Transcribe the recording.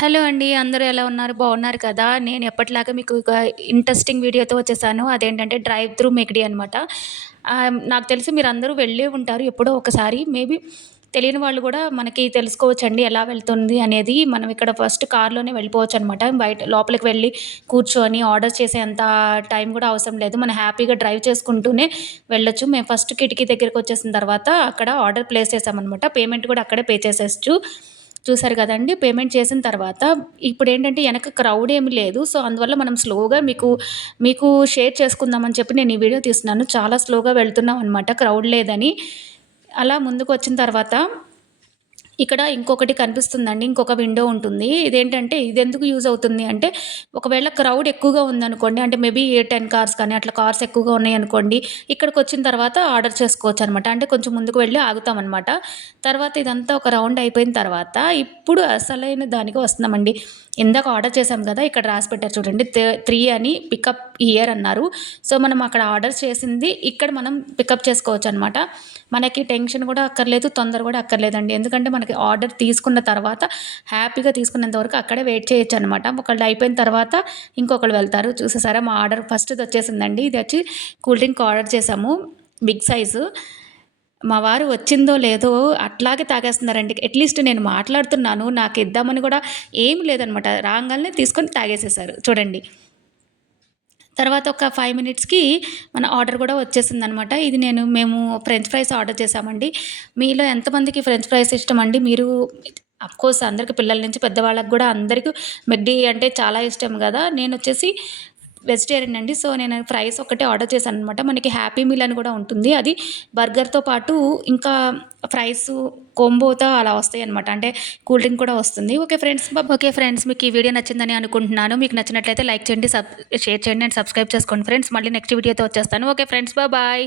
Hello అండి. అందరూ ఎలా ఉన్నారు? బాగున్నారు కదా! నేను ఎప్పటిలాగా మీకు ఒక ఇంట్రెస్టింగ్ వీడియోతో వచ్చేసాను. అదేంటంటే డ్రైవ్ త్రూ మెక్‌డీ అనమాట. నాకు తెలిసి అందరూ వెళ్ళే ఉంటారు ఎప్పుడో ఒకసారి. మేబీ తెలియని వాళ్ళు కూడా మనకి తెలుసుకోవచ్చండి ఎలా వెళ్తుంది అనేది. మనం ఇక్కడ ఫస్ట్ కార్‌లోనే వెళ్ళిపోవచ్చు అనమాట బయట లోపలికి వెళ్ళి కూర్చొని ఆర్డర్ చేసేంత టైం కూడా అవసరం లేదు. మనం హ్యాపీగా డ్రైవ్ చేసుకుంటూనే వెళ్ళొచ్చు. మేము ఫస్ట్ కిటికీ దగ్గరికి వచ్చేసిన తర్వాత అక్కడ ఆర్డర్ ప్లేస్ చేసామన్నమాట పేమెంట్ కూడా అక్కడే పే చేసేయొచ్చు. చూసారు కదండీ! పేమెంట్ చేసిన తర్వాత ఇప్పుడేంటంటే వెనక క్రౌడ్ ఏమి లేదు. సో, అందువల్ల మనం స్లోగా మీకు, మీకు షేర్ చేసుకుందామని చెప్పి నేను ఈ వీడియో తీస్తున్నాను. చాలా స్లోగా వెళ్తున్నాం అనమాట క్రౌడ్ లేదని. అలా ముందుకు వచ్చిన తర్వాత ఇక్కడ ఇంకొకటి కనిపిస్తుందండి. ఇంకొక విండో ఉంటుంది. ఇదేంటంటే ఎందుకు యూజ్ అవుతుంది అంటే, ఒకవేళ క్రౌడ్ ఎక్కువగా ఉందనుకోండి, అంటే మేబీ 10 కార్స్ కానీ అట్లా కార్స్ ఎక్కువగా ఉన్నాయనుకోండి, ఇక్కడికొచ్చిన తర్వాత ఆర్డర్ చేసుకోవచ్చు అనమాట అంటే కొంచెం ముందుకు వెళ్ళి ఆగుతామన్నమాట తర్వాత ఇదంతా ఒక రౌండ్ అయిపోయిన తర్వాత ఇప్పుడు అసలైన దానికి వస్తున్నామండి. ఇందాక ఆర్డర్ చేశాం కదా! ఇక్కడ రాసి పెట్టారు చూడండి. తే 3 అని పికప్ ఇయర్ అన్నారు. సో, మనం అక్కడ ఆర్డర్ చేసింది ఇక్కడ మనం పికప్ చేసుకోవచ్చు అనమాట మనకి టెన్షన్ కూడా అక్కర్లేదు. తొందర కూడా అక్కర్లేదండి. ఎందుకంటే మనకి ఆర్డర్ తీసుకున్న తర్వాత హ్యాపీగా తీసుకున్నంత వరకు అక్కడే వెయిట్ చేయొచ్చు అనమాట ఒకళ్ళు అయిపోయిన తర్వాత ఇంకొకళ్ళు వెళ్తారు. చూసేసారా మా ఆర్డర్ ఫస్ట్‌ది వచ్చేసిందండి. ఇది వచ్చి కూల్ డ్రింక్ ఆర్డర్ చేసాము. Big size. మా వారు వచ్చిందో లేదో అట్లాగే తాగేస్తున్నారండి. అట్‌లీస్ట్ నేను మాట్లాడుతున్నాను. నాకు ఇద్దామని కూడా ఏం లేదనమాట. రాంగాల్నే తీసుకొని తాగేసేసారు. చూడండి. తర్వాత ఒక ఫైవ్ మినిట్స్‌కి మన ఆర్డర్ కూడా వచ్చేసింది అనమాట ఇది నేను మేము ఫ్రెంచ్ ఫ్రైస్ ఆర్డర్ చేసామండి. మీలో ఎంతమందికి ఫ్రెంచ్ ఫ్రైస్ ఇష్టం అండి మీరు అఫ్‌కోర్స్ అందరికి పిల్లల నుంచి పెద్దవాళ్ళకి కూడా అందరికీ మెడ్డీ అంటే చాలా ఇష్టం కదా. నేను వచ్చేసి వెజిటేరియన్ అండి. సో, నేను ఫ్రైస్ ఒకటే ఆర్డర్ చేశాను అనమాట మనకి హ్యాపీ మీల్ అని కూడా ఉంటుంది. అది బర్గర్‌తో పాటు ఇంకా ఫ్రైస్ కోంబోతో అలా వస్తాయనమాట. అంటే కూల్ డ్రింక్ కూడా వస్తుంది. ఓకే ఫ్రెండ్స్ ఓకే ఫ్రెండ్స్ మీకు ఈ వీడియో నచ్చిందని అనుకుంటున్నాను. మీకు నచ్చినట్లయితే లైక్ చేయండి, సబ్ షేర్ చేయండి అండ్ సబ్స్క్రైబ్ చేసుకోండి ఫ్రెండ్స్. మళ్ళీ నెక్స్ట్ వీడియోతో వచ్చేస్తాను. Okay friends bye.